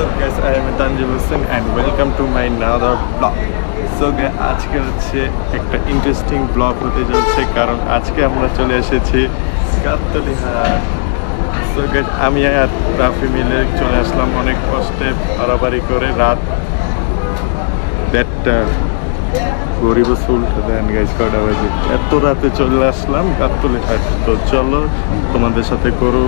What's up guys, I am Tanjib Hussain and welcome to my another vlog. So guys, আজকে হচ্ছে একটা interesting blog হতে যাচ্ছে কারণ আজকে আমরা চলে এসেছি গাবতলী হাট। সো গাইস, আমি আর রাফি মিলে চলে আসলাম অনেক কষ্টে পারাপারি করে রাত 1:30 গরিব উল্টে দেন গাইস, কটা বাজে এত রাতে চলে আসলাম গাবতলী হাট। তো চলো তোমাদের সাথে করো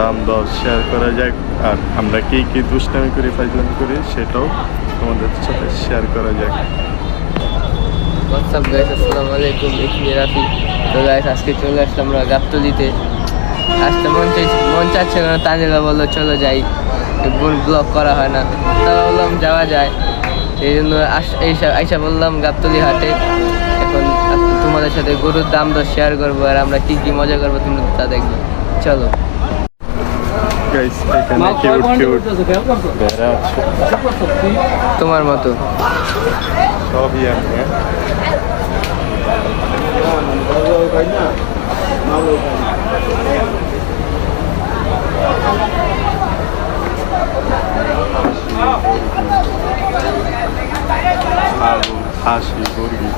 দাম দর শেয়ার করা যাক, আর আমরা কি কি দুষ্টামি করি ফাইজলামি করি সেটাও তোমাদের সাথে শেয়ার করা যাক। হোয়াটসঅ্যাপ গাইস, আসসালামু আলাইকুম, আমি রাফি। তো গাইস, আজকে চলে আসলাম আমরা গাবতলীতে। আসতে মন চাচ্ছে না, তানজিলা বললো চলো যাই, ব্লগ করা হয় না, তা বললাম যাওয়া যায়। সেই জন্য আইসা বললাম গাবতলী হাটে। এখন তোমাদের সাথে গরুর দাম দর শেয়ার করবো, আর আমরা কি কি মজা করবো তুমি তা দেখবে। চলো গাইস, এখানে কিউট কিউট ভেড়া আছে তোমার মতো সবই আমি হাসি মুরগি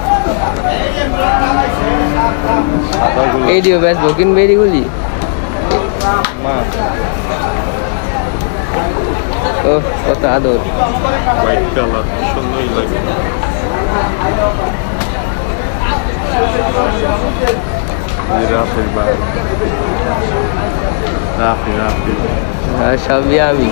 এইডিও বেসবো কিনবে এগুলি। মা ও কত আদর, হোয়াইট কালার সুন্দরই লাগে। রাফির ভাই, রাফি রাফি আর সবই আমি।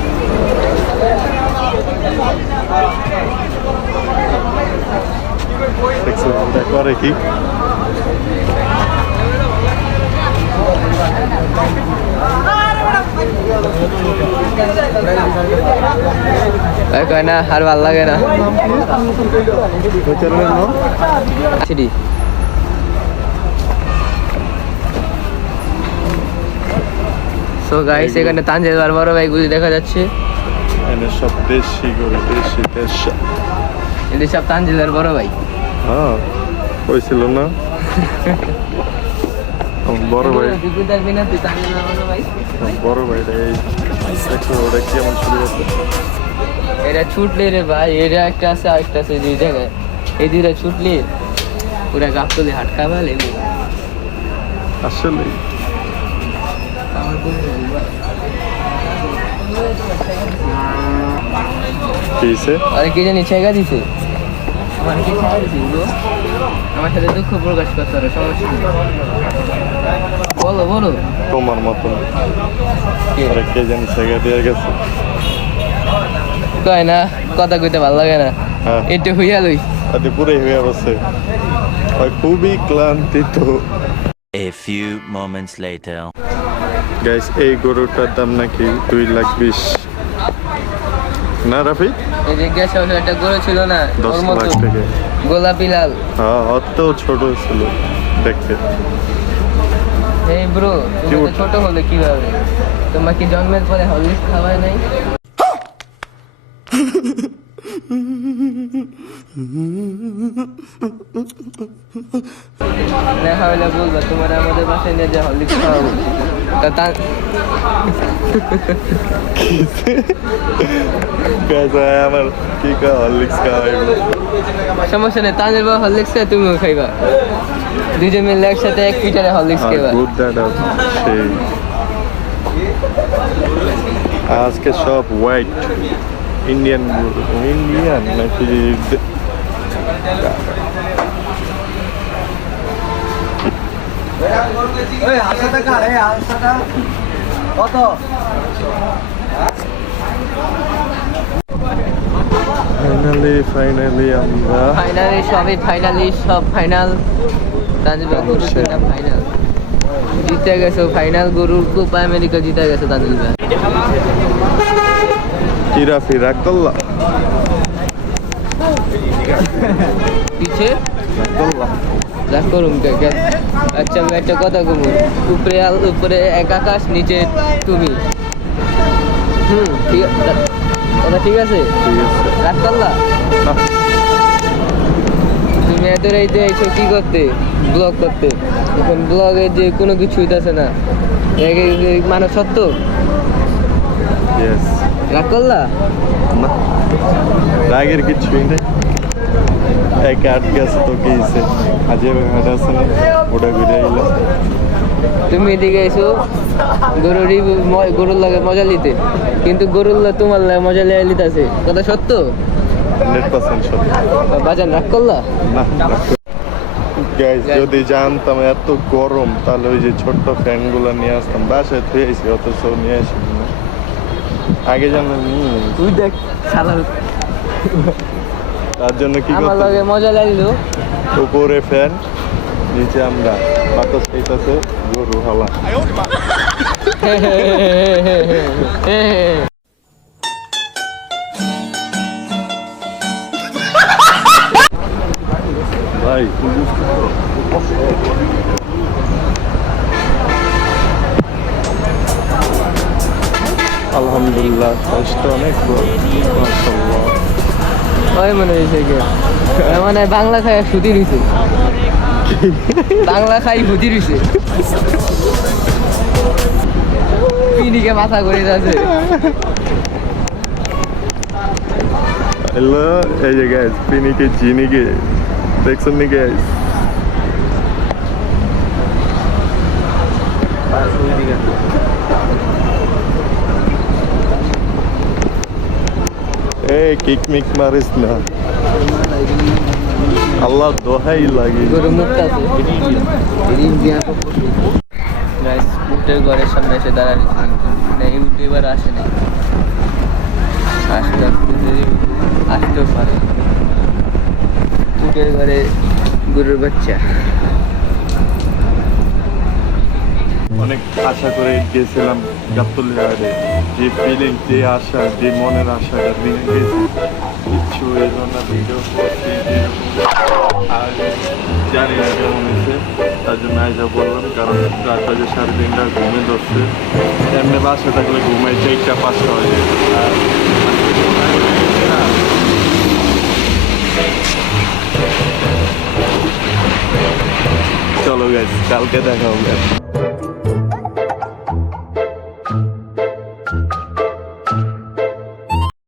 দেখছো ওটা করে কি কয় না আর ভাল লাগে না। সো গাইস, এখানে তানজিলার বড় ভাই গুলি দেখা যাচ্ছে। এনে সব দেশি করে দেশি দেশি, এদের সব তানজিলার বড় ভাই। হ্যাঁ কইছিল না বড় ভাই, বড় ভাইটা এই দেখো ওটা কেমন শুরু করছে। এটা ছুটলে রে ভাই, এটা একটা আছে আর একটা আছে দুই জায়গায়। এই দুইটা ছুটলে পুরা গাবতলী হাট খাবা লেগে আসলে কিছে আরে কে জানি ছেগা দিছে, আমার কি ছেগা দিছে বলো, আমার সাথে দুঃখ প্রকাশ করতে হবে, সমস্যা নেই, বলো বলো। তোমার মতন আরে কে জানি জায়গা দিয়ে গেছে, কয় না কথা কইতে ভালো লাগে না, হ্যাঁ একটু হইয়া লই। আরে পুরাই হয়ে বসে ওই খুবই ক্লান্তিত। A few moments later. Guys, এই গরুটার দাম নাকি 2,20,000 না রাফি? এই যে গ্যাস হাউসে একটা গরু ছিল না, 10 ওর মতো লাখ টাকা। গোলাপি লাল। হ্যাঁ অত ছোট ছিল দেখতে। এই ব্রো, তুমি তো ছোট হলে কিভাবে? তোমার কি জন্মের পরে হরলিক্স খাওয়ায় নাই? দেখা হলে বলবা তোমার আমাদের বাসায় নিয়ে যে হরলিক্স খাওয়াবো। আমার কি হরলিক্স খাওয়াইব, সমস্যা নেই, তাদের বা হরলিক্স খাই তুমিও খাইবা, দুজন মিলে একসাথে এক পিটারে হরলিক্স খাইবা। সেই আজকে সব হোয়াইট ইন্ডিয়ান ইন্ডিয়ান নাকি ফাইনালি আমরা সব ফাইনাল তানজিল ফাইনাল জিতে গেছে, ফাইনাল গরুর কোপা আমেরিকা জিতে গেছে তানজিল ভাই। কি রাফি রাগ করলা পিছে রাগ করুম কে? আচ্ছা আমি একটা কথা কমু, উপরে এক আকাশ, নিচে তুমি। ঠিক আছে, কথা ঠিক আছে, ঠিক আছে রাগ করলা? তুমি এত রাইতে আইছো কি করতে? ব্লগ করতে। এখন ব্লগে যে কোনো কিছু হইতাছে না, মানব সত্য ইয়েস রাগ করলা? না রাগের কিছুই নেই এক আট গেছে তো কি হয়েছে আজে হাট আছে না ওটা ঘুরে এলো তুমি এদিকে এসো গরুর লাগে মজা নিতে, কিন্তু গরুর তোমার লাগে মজা লিয়ে লিতেছে, কথা সত্য? 100% সত্যি বাজান রাগ করলা? না গাইস যদি জানতাম এত গরম তাহলে ওই যে ছোট্ট ফ্যানগুলো নিয়ে আসতাম বাসায় থুয়ে আইছি অথচ নিয়ে আসি না আগে জানলাম তুই দেখ শালা তার জন্য কি আমার করতে লগে মজা লাগলো। উপরে ফ্যান নিচে আমরা বাতাস খাইতেছে গরু হালা ভাই আলহামদুলিল্লাহ স্বাস্থ্য অনেক ভালো। মাশাআল্লাহ। ওই মনে হয়েছে কে মানে বাংলা খাই সুতি রয়েছে, বাংলা খাই সুতি রয়েছে, পিনিকে মাথা করে যাচ্ছে। হ্যালো এই যে গাইস পিনিকে জিনিকে দেখছেন নি গাইস এই কিক মিক মারিস না আল্লাহ দোহাই লাগে গরু মুক্ত আছে উটের ঘরের সামনে এসে দাঁড়াচ্ছি, কিন্তু উঠে এবার আসে নাই, আসতেও পারে। উটের ঘরে গরুর বাচ্চা। অনেক আশা করে গেছিলাম গাবতলী, যে ফিলিং যে আশা যে মনের আশাটা ভেঙে গেছে কিচ্ছু এই জন্য ভিডিও করছি আর জানি না কেমন হয়েছে তার জন্য আইসা বললাম কারণ 4 বাজে 3:30 ঘুমে ধরছে এমনি বাসা থাকলে ঘুমাই 4টা 5টা হয়ে যেত আর চলো গাইস কালকে দেখা হবে।